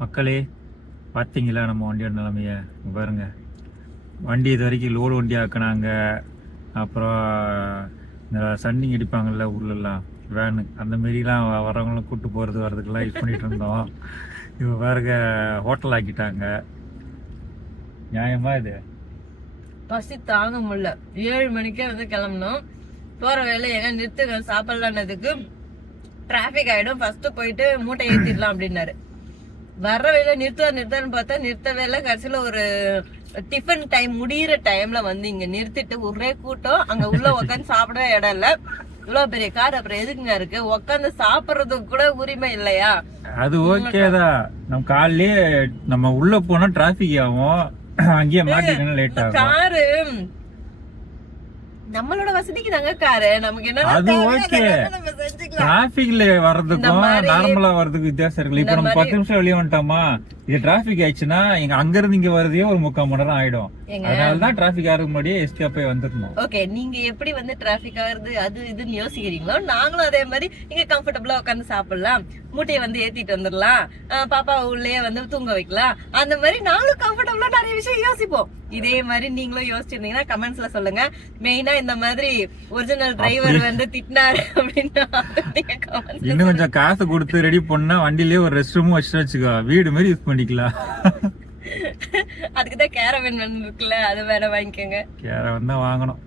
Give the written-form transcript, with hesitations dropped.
மக்களே பார்த்தீங்களா நம்ம வண்டியோட நிலைமைய பாருங்க. வண்டி இது வரைக்கும் லோடு வண்டி ஆக்கினாங்க. அப்புறம் இந்த சன்னிங் அடிப்பாங்கல்ல ஊர்லலாம் வேனு, அந்த மாரிலாம் வரவங்களும் கூப்பிட்டு போகிறது வர்றதுக்கெல்லாம் யூஸ் பண்ணிட்டு இருந்தோம். இப்போ பாருங்க ஹோட்டல் ஆக்கிட்டாங்க. நியாயமா இது? பசி தாங்க முடியல. 7 மணிக்கே வந்து கிளம்பணும். போற வேலை எங்க நிறுத்துங்க சாப்பிடலான்னதுக்கு டிராபிக் ஆயிடும், ஃபர்ஸ்ட் போயிட்டு மூட்டை ஏத்திடலாம் அப்படின்னாரு. வர்ற வேலை நிறுத்தான்னு பார்த்தா நிறுத்தவே இல்லை. கடைசியில ஒரு டிஃபன் டைம் முடியிற டைம்ல வந்து இங்க நிறுத்திட்டு ஒரே கூட்டம். அங்க உள்ள உட்காந்து சாப்பிடவே இடம் இல்ல. இவ்வளவு பெரிய கார் அப்புறம் எதுக்குங்க இருக்கு? உட்காந்து சாப்பிடுறதுக்கு கூட உரிமை இல்லையா? அது ஓகேதான். நம்ம காலையிலே நம்ம உள்ள போனா டிராபிக் ஆகும், அங்கேயே மாட்டிக்கணும், லேட் ஆகும். காரு நம்மளோட வசதிக்கு தாங்க காரு, நமக்கு என்ன அது ஓகே. டிராபிக்ல வர்றதுக்கும் நார்மலா வர்றதுக்கு வித்தியாசம் இருக்குல்ல. இப்ப நம்ம 10 நிமிஷம் வெளியே வந்துட்டோமா, இது டிராபிக் ஆயிடுச்சுன்னா இங்க அங்க இருந்து இங்க வரதே ஒரு 3/4 மணி நேரம் ஆயிடும். அதனாலதான் டிராபிக் ஆகிறதுக்கு முன்னாடியே எஸ்கேப் ஆகி வந்துடணும். ஓகே, நீங்க எப்படி வந்து டிராபிக் ஆகுறது அது இதுன்னு யோசிக்கிறீங்களோ, நாங்களும் அதே மாதிரி இங்க கம்ஃபர்டபுளா உட்காந்து சாப்பிடலாம், மூட்டையை வந்து ஏத்திட்டு வந்துடலாம், பாப்பா உள்ளேயே வந்து தூங்க வைக்கலாம், அந்த மாதிரி நாங்களும் கம்ஃபர்டபுளா நிறைய விஷயம் யோசிப்போம். இதே மாதிரி நீங்களும் யோசிச்சிருந்தீங்கன்னா கமெண்ட்ஸ்ல சொல்லுங்க. மெயினா இந்த மாதிரி ஒரிஜினல் டிரைவர் வந்து திட்டினாரு அப்படின்னா இன்னும் கொஞ்சம் காசு கொடுத்து ரெடி பண்ணா வண்டிலேயே ஒரு ரெஸ்ட் ரூமும் வச்சுக்கோ, வீடு மாதிரி யூஸ் பண்ணிக்கலாம். அதுக்குதான் கேரவன் இருக்குல்ல, அது வேற வாங்கிக்கோங்க. கேரவன் தான் வாங்கணும்.